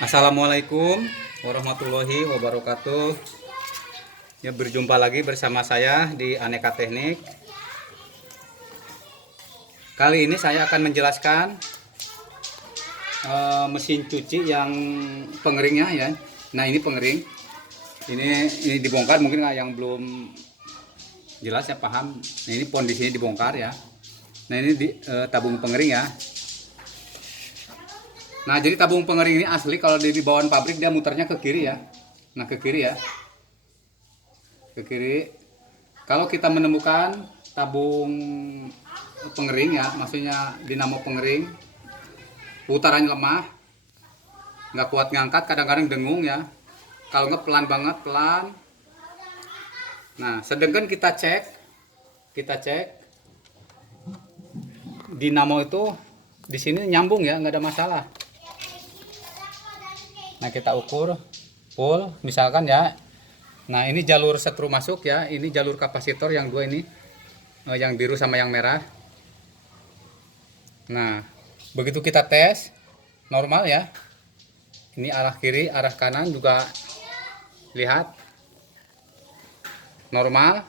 Assalamualaikum warahmatullahi wabarakatuh. Ya, berjumpa lagi bersama saya di Aneka Teknik. Kali ini saya akan menjelaskan mesin cuci yang pengeringnya ya. Nah, ini pengering. Ini dibongkar, mungkin yang belum jelas ya paham. Nah, ini pondisinya dibongkar ya. Nah, ini tabung pengering ya. Nah, jadi tabung pengering ini asli kalau di bawaan pabrik dia muternya ke kiri ya. Nah, ke kiri ya. Ke kiri. Kalau kita menemukan tabung pengering ya, maksudnya dinamo pengering, putarannya lemah, nggak kuat ngangkat, kadang-kadang dengung ya. Kalau nggak pelan banget, pelan. Nah, sedangkan kita cek dinamo itu di sini nyambung ya, nggak ada masalah. Nah, kita ukur full, misalkan ya. Nah, ini jalur setrum masuk ya, ini jalur kapasitor yang dua ini, yang biru sama yang merah. Nah, begitu kita tes normal ya. Ini arah kiri, arah kanan juga lihat normal.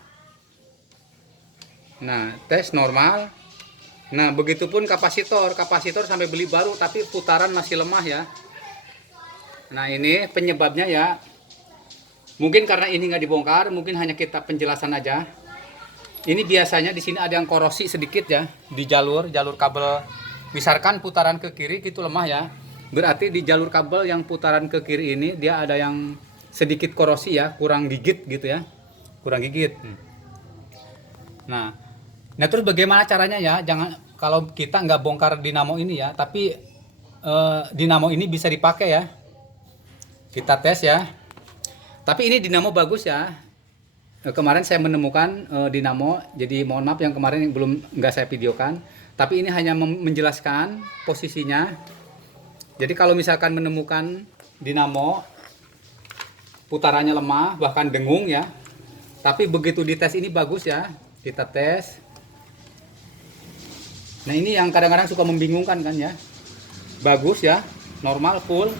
Nah, tes normal. Nah, begitupun kapasitor sampai beli baru tapi putaran masih lemah ya. Nah, ini penyebabnya ya. Mungkin karena ini nggak dibongkar, mungkin hanya kita penjelasan aja. Ini biasanya di sini ada yang korosi sedikit ya di jalur kabel. Misalkan putaran ke kiri gitu lemah ya. Berarti di jalur kabel yang putaran ke kiri ini dia ada yang sedikit korosi ya, kurang gigit gitu ya. Kurang gigit. Nah, terus bagaimana caranya ya? Jangan kalau kita nggak bongkar dinamo ini ya, tapi dinamo ini bisa dipakai ya. Kita tes ya. Tapi ini dinamo bagus ya. Kemarin saya menemukan dinamo, jadi mohon maaf yang kemarin yang belum nggak saya videokan. Tapi ini hanya menjelaskan posisinya. Jadi kalau misalkan menemukan dinamo putarannya lemah bahkan dengung ya, tapi begitu dites ini bagus ya. Kita tes. Nah, ini yang kadang-kadang suka membingungkan kan ya. Bagus ya, normal full.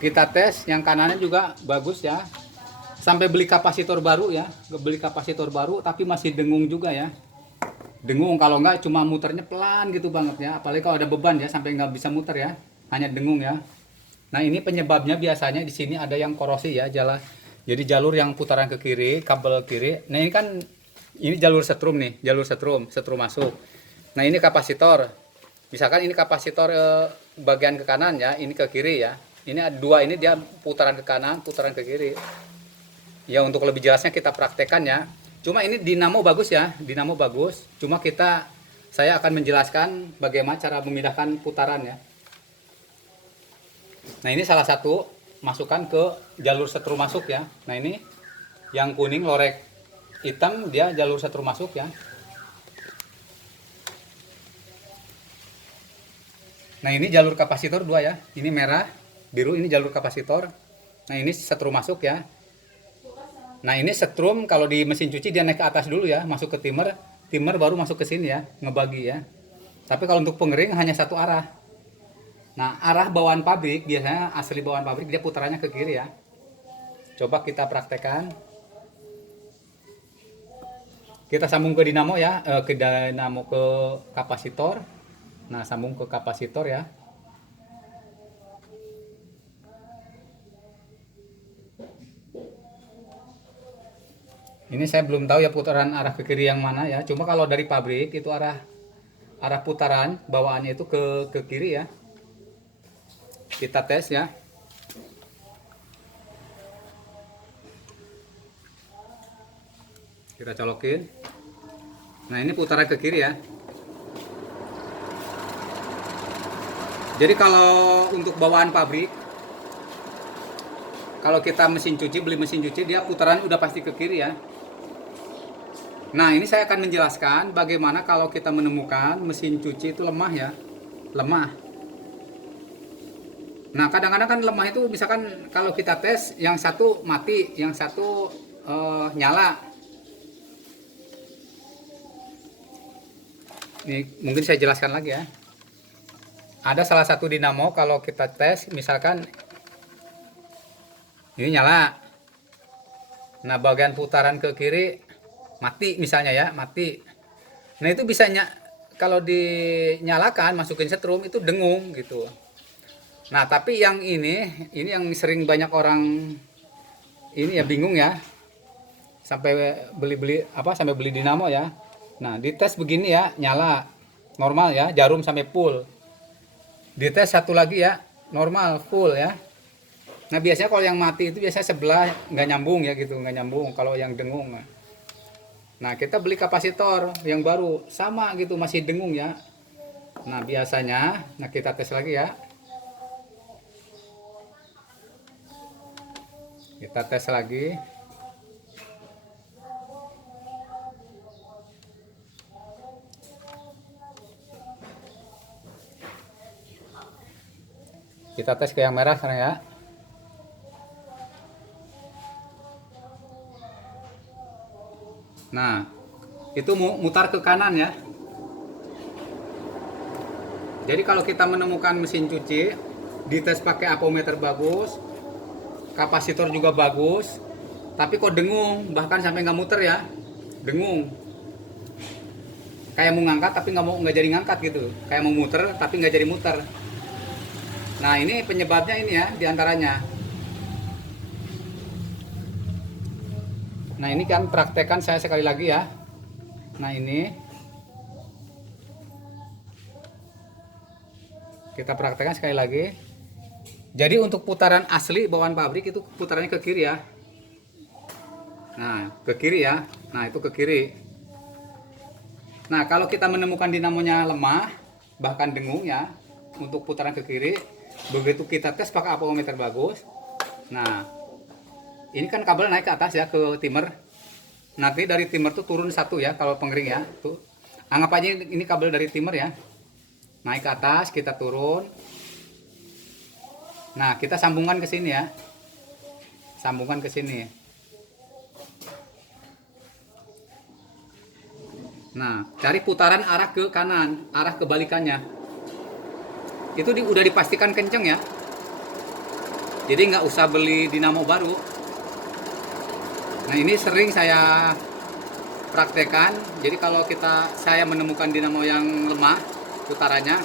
Kita tes yang kanannya juga bagus ya. Sampai beli kapasitor baru ya, beli kapasitor baru tapi masih dengung juga ya. Dengung kalau enggak cuma muternya pelan gitu banget ya. Apalagi kalau ada beban ya sampai nggak bisa muter ya, hanya dengung ya. Nah, ini penyebabnya biasanya di sini ada yang korosi ya, jalan. Jadi jalur yang putaran ke kiri, kabel kiri. Nah, ini kan ini jalur setrum nih, jalur setrum masuk. Nah, ini kapasitor. Misalkan ini kapasitor bagian ke kanan ya, ini ke kiri ya. Ini ada dua, ini dia putaran ke kanan, putaran ke kiri. Ya, untuk lebih jelasnya kita praktekkan ya. Cuma ini dinamo bagus ya, dinamo bagus. Cuma saya akan menjelaskan bagaimana cara memindahkan putaran ya. Nah, ini salah satu masukkan ke jalur setrum masuk ya. Nah, ini yang kuning lorek hitam dia jalur setrum masuk ya. Nah, ini jalur kapasitor dua ya. Ini merah, biru, ini jalur kapasitor. Nah, ini setrum masuk ya. Nah, ini setrum kalau di mesin cuci dia naik ke atas dulu ya, masuk ke timer baru masuk ke sini ya, ngebagi ya. Tapi kalau untuk pengering hanya satu arah. Nah, arah bawaan pabrik biasanya asli bawaan pabrik dia putarannya ke kiri ya. Coba kita praktekkan. Kita sambung ke dinamo ya, ke dinamo ke kapasitor. Nah, sambung ke kapasitor ya. Ini saya belum tahu ya putaran arah ke kiri yang mana ya. Cuma kalau dari pabrik itu arah putaran bawaannya itu ke kiri ya. Kita tes ya. Kita colokin. Nah, ini putaran ke kiri ya. Jadi kalau untuk bawaan pabrik, kalau kita beli mesin cuci dia putarannya udah pasti ke kiri ya. Nah, ini saya akan menjelaskan bagaimana kalau kita menemukan mesin cuci itu lemah ya. Lemah. Nah, kadang-kadang kan lemah itu misalkan kalau kita tes yang satu mati, yang satu nyala. Ini mungkin saya jelaskan lagi ya. ada salah satu dinamo kalau kita tes, misalkan ini nyala. Nah, bagian putaran ke kiri mati misalnya ya, mati. Nah, itu bisa kalau dinyalakan masukin setrum itu dengung gitu. Nah, tapi yang ini yang sering banyak orang ini ya bingung ya. Sampai sampai beli dinamo ya. Nah, dites begini ya, nyala normal ya, jarum sampai full. Dites satu lagi ya, normal full ya. Nah, biasanya kalau yang mati itu biasanya sebelah nggak nyambung ya gitu, nggak nyambung kalau yang dengung. Nah, kita beli kapasitor yang baru sama gitu, masih dengung ya. Nah, biasanya kita tes lagi ya. Kita tes lagi. Kita tes ke yang merah sekarang ya. Nah, itu mutar ke kanan ya. Jadi kalau kita menemukan mesin cuci, dites pakai apometer bagus, kapasitor juga bagus, tapi kok dengung, bahkan sampai nggak muter ya, dengung. Kayak mau ngangkat tapi nggak jadi ngangkat gitu, kayak mau muter tapi nggak jadi muter. Nah, ini penyebabnya ini ya, diantaranya. Nah, ini kan praktekan saya sekali lagi ya. Nah, ini kita praktekkan sekali lagi. Jadi untuk putaran asli bawaan pabrik itu putarannya ke kiri ya. Nah, ke kiri ya. Nah, itu ke kiri. Nah, kalau kita menemukan dinamonya lemah, bahkan dengung ya, untuk putaran ke kiri, begitu kita tes pakai apometer bagus. Nah, ini kan kabel naik ke atas ya, ke timer. Nanti dari timer tuh turun satu ya, kalau pengering ya. Tuh. Anggap aja ini kabel dari timer ya. Naik ke atas, kita turun. Nah, kita sambungkan ke sini ya. Sambungkan ke sini. Nah, cari putaran arah ke kanan, arah kebalikannya. Itu udah dipastikan kenceng ya. Jadi nggak usah beli dinamo baru. Nah, ini sering saya praktekan. Jadi kalau saya menemukan dinamo yang lemah putarannya,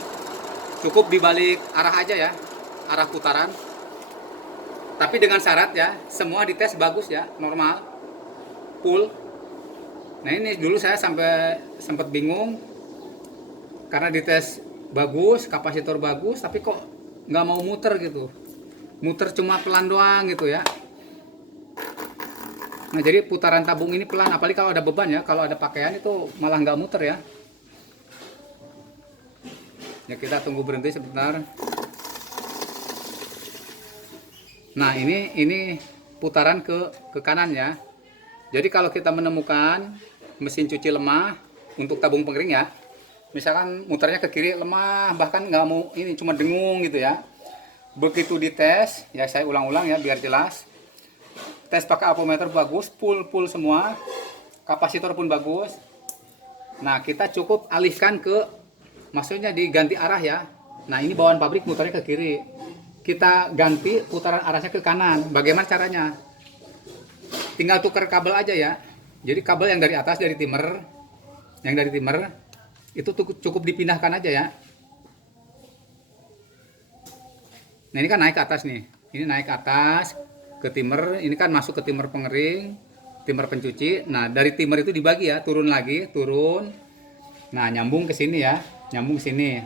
cukup dibalik arah aja ya, arah putaran. Tapi dengan syarat ya, semua dites bagus ya, normal, full. Nah, ini dulu saya sempat bingung karena dites bagus, kapasitor bagus, tapi kok nggak mau muter gitu. Muter cuma pelan doang gitu ya. Nah, jadi putaran tabung ini pelan, apalagi kalau ada beban ya, kalau ada pakaian itu malah nggak muter ya. Ya, kita tunggu berhenti sebentar. Nah, ini putaran ke kanan ya. Jadi kalau kita menemukan mesin cuci lemah untuk tabung pengering ya, misalkan muternya ke kiri lemah, bahkan nggak mau, ini cuma dengung gitu ya. Begitu dites, ya saya ulang-ulang ya biar jelas. Tes pakai apometer bagus, full semua, kapasitor pun bagus. Nah, kita cukup alihkan maksudnya diganti arah ya. Nah, ini bawaan pabrik muternya ke kiri. Kita ganti putaran arahnya ke kanan. Bagaimana caranya? Tinggal tukar kabel aja ya. Jadi kabel yang dari atas dari timer, itu cukup dipindahkan aja ya. Nah, ini kan naik ke atas nih. Ini naik ke atas ke timer, ini kan masuk ke timer pengering, timer pencuci. Nah, dari timer itu dibagi ya, turun lagi, turun. Nah, nyambung ke sini ya, nyambung sini.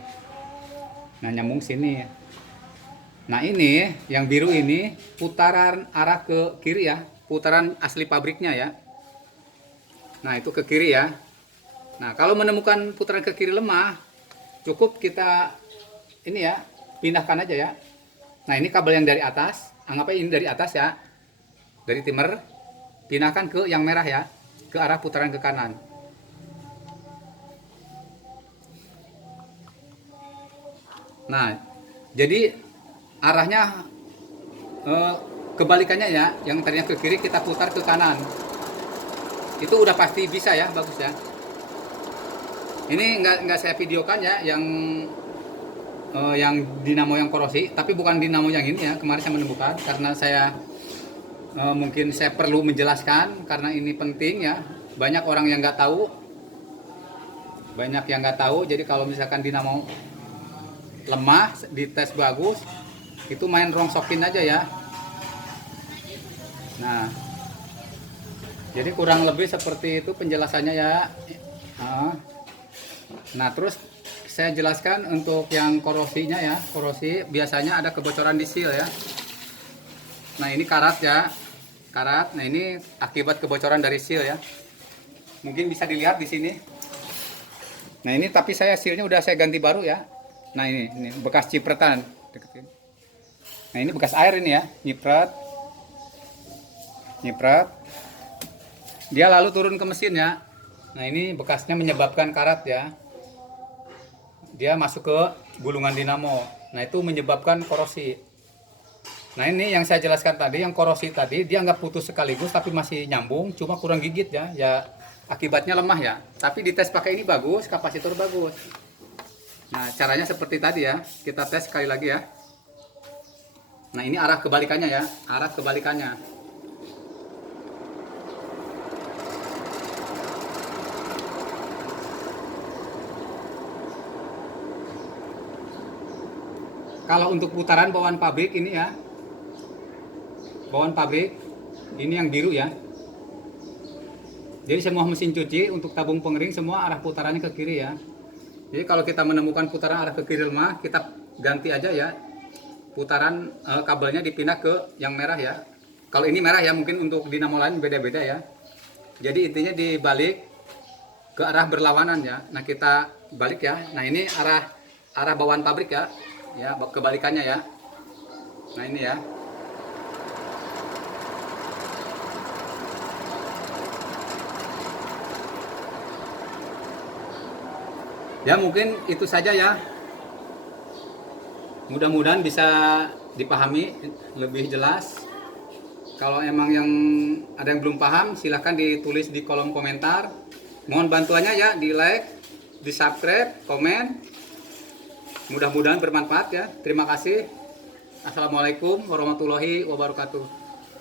Nah, nyambung sini. Nah, ini yang biru ini putaran arah ke kiri ya, putaran asli pabriknya ya. Nah, itu ke kiri ya. Nah, kalau menemukan putaran ke kiri lemah, cukup kita ini ya, pindahkan aja ya. Nah, ini kabel yang dari atas, anggap aja ini dari atas ya, dari timer, pindahkan ke yang merah ya, ke arah putaran ke kanan. Nah, jadi arahnya kebalikannya ya, yang tadinya ke kiri kita putar ke kanan. Itu udah pasti bisa ya, bagus ya. Ini nggak saya videokan ya, yang yang dinamo yang korosi, tapi bukan dinamo yang ini ya. Kemarin saya menemukan karena saya mungkin saya perlu menjelaskan karena ini penting ya. Banyak orang yang nggak tahu, Jadi kalau misalkan dinamo lemah, dites bagus, itu main rongsokin aja ya. Nah, jadi kurang lebih seperti itu penjelasannya ya. Nah, terus saya jelaskan untuk yang korosinya ya. Korosi biasanya ada kebocoran di seal ya. Nah, ini karat ya. Karat. Nah, ini akibat kebocoran dari seal ya. Mungkin bisa dilihat di sini. Nah, ini tapi sealnya udah saya ganti baru ya. Nah, ini bekas cipretan. Deketin. Nah, ini bekas air ini ya, nyiprat. Dia lalu turun ke mesin ya. Nah, ini bekasnya menyebabkan karat ya. Dia masuk ke gulungan dinamo. Nah, itu menyebabkan korosi. Nah, ini yang saya jelaskan tadi, yang korosi tadi, dia nggak putus sekaligus tapi masih nyambung, cuma kurang gigit ya. Ya akibatnya lemah ya. Tapi dites pakai ini bagus, kapasitor bagus. Nah, caranya seperti tadi ya. Kita tes sekali lagi ya. Nah, ini arah kebalikannya ya. Arah kebalikannya. Kalau untuk putaran bawaan pabrik ini ya. Bawaan pabrik ini yang biru ya. Jadi semua mesin cuci untuk tabung pengering semua arah putarannya ke kiri ya. Jadi kalau kita menemukan putaran arah ke kiri lemah, kita ganti aja ya. Putaran kabelnya dipindah ke yang merah ya. Kalau ini merah ya, mungkin untuk dinamo lain beda-beda ya. Jadi intinya dibalik ke arah berlawanan ya. Nah, kita balik ya. Nah, ini arah bawaan pabrik ya. Ya, kebalikannya ya. Nah, ini ya. Ya, mungkin itu saja ya. Mudah-mudahan bisa dipahami lebih jelas. Kalau emang yang ada yang belum paham, silahkan ditulis di kolom komentar. Mohon bantuannya ya, di like, di subscribe, komen. Mudah-mudahan bermanfaat ya. Terima kasih. Assalamualaikum warahmatullahi wabarakatuh.